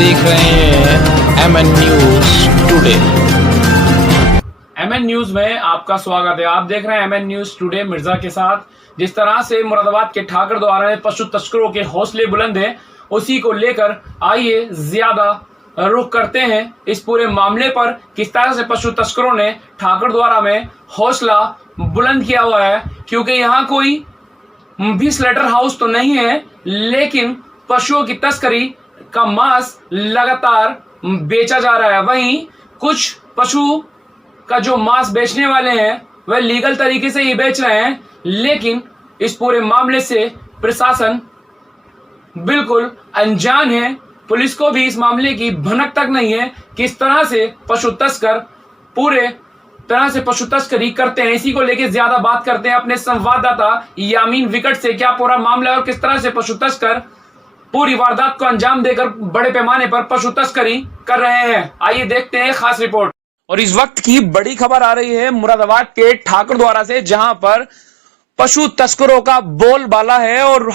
देख रहे हैं MN news today. MN news में आपका स्वागत है। आप देख रहे हैं MN न्यूज टुडे मिर्जा के साथ। जिस तरह से मुरादाबाद के ठाकर द्वारा में पशु तस्करों के हौसले बुलंद हैं, उसी को लेकर आइए ज्यादा रुख करते हैं इस पूरे मामले पर। किस तरह से पशु तस्करों ने ठाकर द्वारा में हौसला बुलंद किया हुआ है, क्योंकि यहाँ कोई भी स्लेटर हाउस तो नहीं है, लेकिन पशुओं की तस्करी का मांस लगातार बेचा जा रहा है। वहीं कुछ पशु का जो मांस बेचने वाले हैं वह लीगल तरीके से ही बेच रहे हैं, लेकिन इस पूरे मामले से प्रशासन बिल्कुल अनजान है। पुलिस को भी इस मामले की भनक तक नहीं है। किस तरह से पशु तस्कर पूरे तरह से पशु तस्करी करते हैं, इसी को लेकर ज्यादा बात करते हैं अपने संवाददाता यामीन विकट से। क्या पूरा मामला है और किस तरह से पशु तस्कर पूरी वारदात को अंजाम देकर बड़े पैमाने पर पशु तस्करी कर रहे हैं, आइए देखते हैं खास रिपोर्ट। और इस वक्त की बड़ी खबर आ रही है मुरादाबाद के ठाकुर द्वारा से, जहां पर पशु तस्करों का बोलबाला है और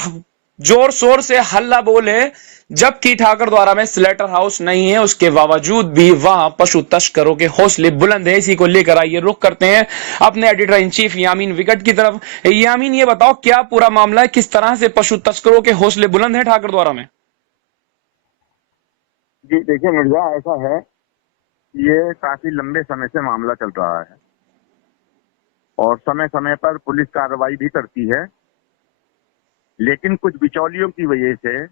जोर शोर से हल्ला बोल है। जबकि ठाकर द्वारा में स्लेटर हाउस नहीं है, उसके बावजूद भी वहां पशु तस्करों के हौसले बुलंद है। इसी को लेकर आइए रुख करते हैं अपने एडिटर इन चीफ यामीन विकट की तरफ। यामीन, ये बताओ क्या पूरा मामला है, किस तरह से पशु तस्करों के हौसले बुलंद है ठाकर द्वारा में? जी देखिए मिर्जा, ऐसा है, ये काफी लंबे समय से मामला चल रहा है और समय समय पर पुलिस कार्रवाई भी करती है, लेकिन कुछ बिचौलियों की वजह से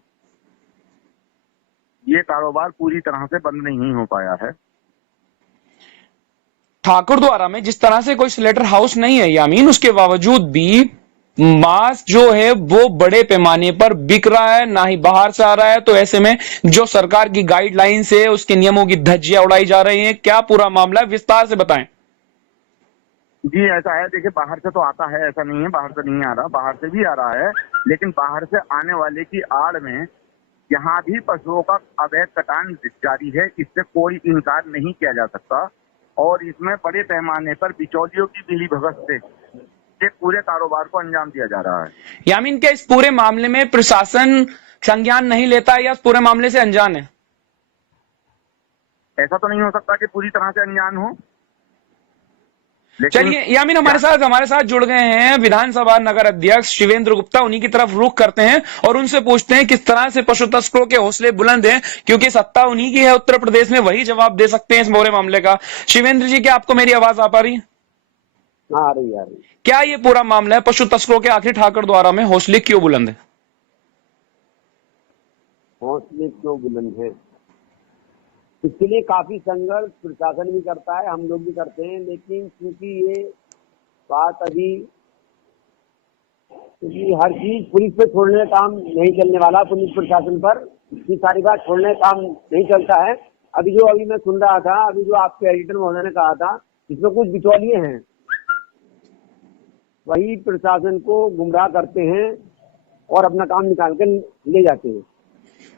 ये कारोबार पूरी तरह से बंद नहीं हो पाया है। ठाकुर द्वारा में जिस तरह से कोई स्लेटर हाउस नहीं है यामीन, उसके बावजूद भी मांस जो है वो बड़े पैमाने पर बिक रहा है, ना ही बाहर से आ रहा है। तो ऐसे में जो सरकार की गाइडलाइंस है, उसके नियमों की धज्जियां उड़ाई जा रही हैं। क्या पूरा मामला है, विस्तार से बताएं। जी ऐसा है, देखिए बाहर से तो आता है, ऐसा नहीं है बाहर से नहीं आ रहा, बाहर से भी आ रहा है, लेकिन बाहर से आने वाले की आड़ में यहाँ भी पशुओं का अवैध कटान जारी है, इससे कोई इनकार नहीं किया जा सकता। और इसमें बड़े पैमाने पर बिचौलियों की मिली भगत से ये पूरे कारोबार को अंजाम दिया जा रहा है। यामीन, क्या इस पूरे मामले में प्रशासन संज्ञान नहीं लेता है या इस पूरे मामले से अनजान है? ऐसा तो नहीं हो सकता कि पूरी तरह से अनजान हो। चलिए यामीन, हमारे साथ जुड़ गए हैं विधानसभा नगर अध्यक्ष शिवेंद्र गुप्ता। उन्हीं की तरफ रुख करते हैं और उनसे पूछते हैं किस तरह से पशु तस्करों के हौसले बुलंद हैं, क्योंकि सत्ता उन्हीं की है उत्तर प्रदेश में, वही जवाब दे सकते हैं इस पूरे मामले का। शिवेंद्र जी, क्या आपको मेरी आवाज आ पा रही है? आ रही है। क्या ये पूरा मामला है, पशु तस्करों के आखिर ठाकर द्वारा में हौसले क्यों बुलंद है? हौसले क्यों बुलंद है, इसके लिए काफी संघर्ष प्रशासन भी करता है, हम लोग भी करते हैं, लेकिन क्योंकि ये बात अभी क्योंकि हर चीज पुलिस पे छोड़ने का काम नहीं चलने वाला, पुलिस प्रशासन पर इतनी सारी बात छोड़ने का काम नहीं चलता है। अभी मैं सुन रहा था, अभी जो आपके एडिटर महोदय ने कहा था, इसमें कुछ बिचौलिए हैं, वही प्रशासन को गुमराह करते हैं और अपना काम निकाल कर ले जाते हैं।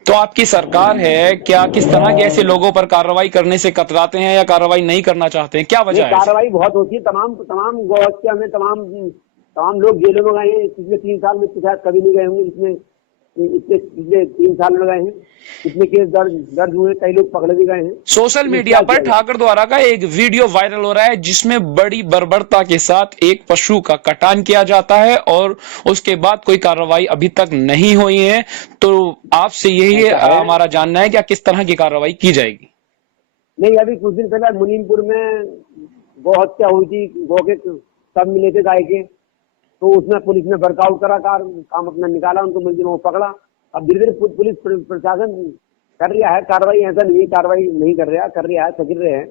तो आपकी सरकार है, क्या किस तरह के ऐसे लोगों पर कार्रवाई करने से कतराते हैं या कार्रवाई नहीं करना चाहते हैं, क्या वजह है? कार्रवाई बहुत होती है, तमाम गौ हत्या में तमाम लोग जेलों में गए हैं पिछले 3 साल में, शायद कभी नहीं गए होंगे, इसमें पिछले 3 साल में गए हैं, इतने केस दर्ज हुए, कई लोग पकड़े भी गए हैं। सोशल मीडिया पर ठाकर द्वारा का एक वीडियो वायरल हो रहा है, जिसमें बड़ी बर्बरता के साथ एक पशु का कटान किया जाता है और उसके बाद कोई कार्रवाई अभी तक नहीं हुई है। तो आपसे यही हमारा जानना है, क्या किस तरह की कार्रवाई की जाएगी? नहीं, अभी कुछ दिन पहले मुनीमपुर में गौ हत्या हुई थी, गौ के सब मिले थे गाय के, तो उसमें पुलिस ने वर्कआउट करा, काम अपना निकाला, उनको मुलजिमों को पकड़ा। अब धीरे धीरे पुलिस प्रशासन कर रहा है कार्रवाई, ऐसा नहीं कार्रवाई नहीं कर रहा है, सकिर रहे हैं।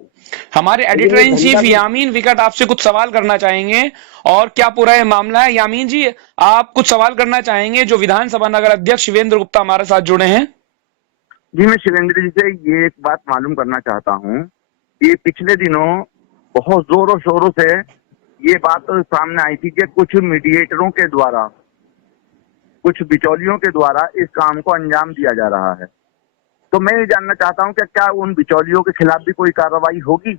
हमारे एडिटर इन चीफ यामीन विकट आपसे कुछ सवाल करना चाहेंगे, और क्या पूरा ये मामला है? यामीन जी, आप कुछ सवाल करना चाहेंगे? जो विधानसभा नगर अध्यक्ष शिवेंद्र गुप्ता हमारे साथ जुड़े हैं। जी, मैं शिवेंद्र जी से ये एक बात मालूम करना चाहता हूँ कि पिछले दिनों बहुत जोरों शोरों से ये बात सामने आई थी कि कुछ मीडिएटरों के द्वारा, कुछ बिचौलियों के द्वारा इस काम को अंजाम दिया जा रहा है। तो मैं ये जानना चाहता हूँ कि क्या उन बिचौलियों के खिलाफ भी कोई कार्रवाई होगी?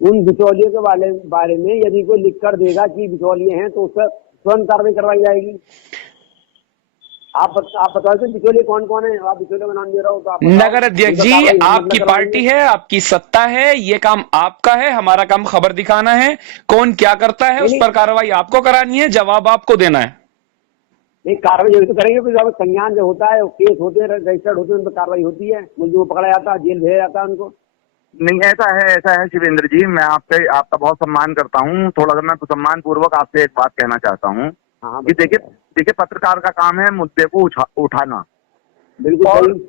उन बिचौलियों के बारे में यदि कोई लिख कर देगा कि बिचौलिए हैं, तो उस पर तुरंत कार्रवाई करवाई जाएगी। आप बता दो बिचौलिए कौन कौन है, आप बिचौलियों का नाम दे रहा हो तो आप नगर अध्यक्ष जी, आपकी पार्टी है, आपकी सत्ता है, ये काम आपका है, हमारा काम खबर दिखाना है। कौन क्या करता है उस पर कार्रवाई आपको करानी है, जवाब आपको देना है। नहीं, कार्रवाई जब तो करेंगे, जब संज्ञान जो होता है, केस होते हैं, रजिस्टर्ड होते हैं, उन पर कार्रवाई होती है, मुलजिम को पकड़ा जाता है, जेल भेजा जाता है उनको। नहीं, ऐसा है शिवेंद्र जी, मैं आपका बहुत सम्मान करता हूँ। थोड़ा सा मैं सम्मान पूर्वक आपसे एक बात कहना चाहता हूँ कि देखिए पत्रकार का काम है मुद्दे को उठाना, बिल्कुल,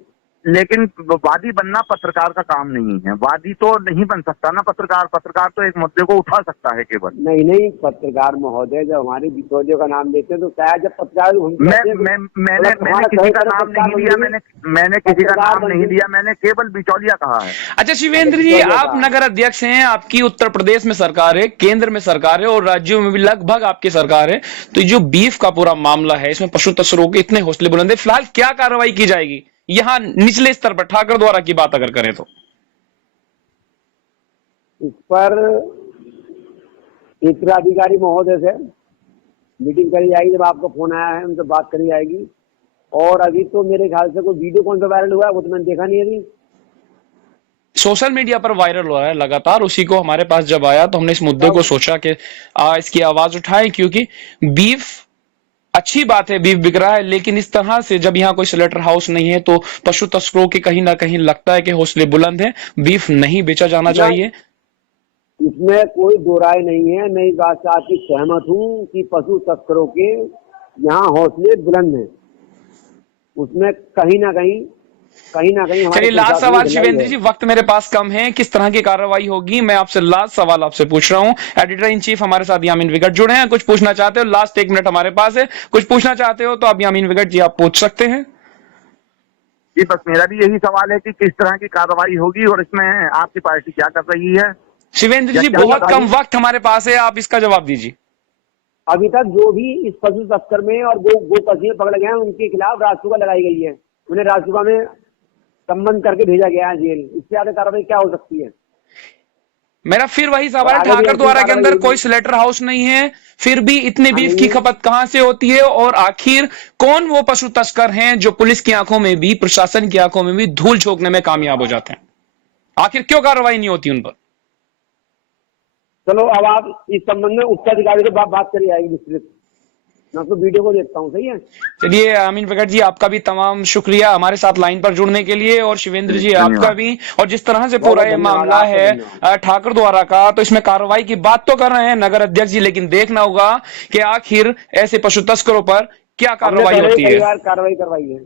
लेकिन वादी बनना पत्रकार का काम नहीं है। वादी तो नहीं बन सकता ना पत्रकार तो एक मुद्दे को उठा सकता है केवल। नहीं, पत्रकार महोदय जब हमारे बिचौलियों का नाम लेते हैं तो शायद जब पत्रकार मैंने किसी का नाम नहीं लिया, मैंने किसी का नाम नहीं लिया, मैंने केवल बिचौलिया कहा है। अच्छा शिवेंद्र जी, आप नगर अध्यक्ष हैं, आपकी उत्तर प्रदेश में सरकार है, केंद्र में सरकार है और राज्यों में भी लगभग आपकी सरकार है, तो जो बीफ का पूरा मामला है, इसमें पशु तस्करों के इतने हौसले बुलंद है, फिलहाल क्या कार्रवाई की जाएगी यहाँ निचले स्तर पर, ठाकर द्वारा की बात अगर करें तो? इस पर क्षेत्राधिकारी महोदय से मीटिंग करी जाएगी, जब आपका फोन आया है उनसे बात करी जाएगी। और अभी तो मेरे ख्याल से कोई वीडियो कौन सा वायरल हुआ है वो तो मैंने देखा नहीं अभी। सोशल मीडिया पर वायरल हो रहा है लगातार, उसी को हमारे पास जब आया तो हमने इस मुद्दे को सोचा कि इसकी आवाज उठाएं, क्योंकि बीफ अच्छी बात है, बीफ बिक रहा है, लेकिन इस तरह से जब यहाँ कोई स्लेटर हाउस नहीं है तो पशु तस्करों के कहीं ना कहीं लगता है कि हौसले बुलंद है, बीफ नहीं बेचा जाना चाहिए। इसमें कोई दो राय नहीं है, मैं इस बात से आपकी सहमत हूँ कि पशु तस्करों के यहाँ हौसले बुलंद हैं, उसमें कहीं ना कहीं चलिए लास्ट सवाल शिवेंद्र जी, वक्त मेरे पास कम है, किस तरह की कार्रवाई होगी, मैं आपसे लास्ट सवाल आपसे पूछ रहा हूं। एडिटर इन चीफ हमारे साथ यामीन विगट जुड़े हैं, कुछ पूछना चाहते हो? लास्ट 1 मिनट हमारे पास है, कुछ पूछना चाहते हो तो आप यामीन विगट जी आप पूछ सकते हैं। जी बस मेरा भी यही सवाल है कि किस तरह की कार्रवाई होगी और इसमें आपकी पार्टी क्या कर रही है। शिवेंद्र जी बहुत कम वक्त हमारे पास है, आप इसका जवाब दीजिए। अभी तक जो भी इस पशु तस्कर में और गो पशु पकड़े गए हैं उनके खिलाफ राजसुबा लगाई गई है, उन्हें राजसुबा में संबंध करके भेजा गया है जेल। इससे ज्यादा कार्रवाई क्या हो सकती है? मेरा फिर वही सवाल है, ठाकर द्वारा के अंदर कोई स्लेटर हाउस नहीं है, फिर भी इतने बीफ की खपत कहां से होती है? और आखिर कौन वो पशु तस्कर हैं जो पुलिस की आंखों में भी, प्रशासन की आंखों में भी धूल झोंकने में कामयाब हो जाते हैं? आखिर क्यों कार्रवाई नहीं होती उन पर? चलो अब आप इस संबंध में उच्चाधिकारी से बात करी जाएगी विस्तृत, मैं तो वीडियो को देखता हूँ। सही है, चलिए अमीन विगट जी आपका भी तमाम शुक्रिया हमारे साथ लाइन पर जुड़ने के लिए, और शिवेंद्र जी आपका भी। और जिस तरह से पूरा ये मामला है ठाकर द्वारा का, तो इसमें कार्रवाई की बात तो कर रहे हैं नगर अध्यक्ष जी, लेकिन देखना होगा कि आखिर ऐसे पशु तस्करों पर क्या कार्रवाई होती है। कार्रवाई करवाई है।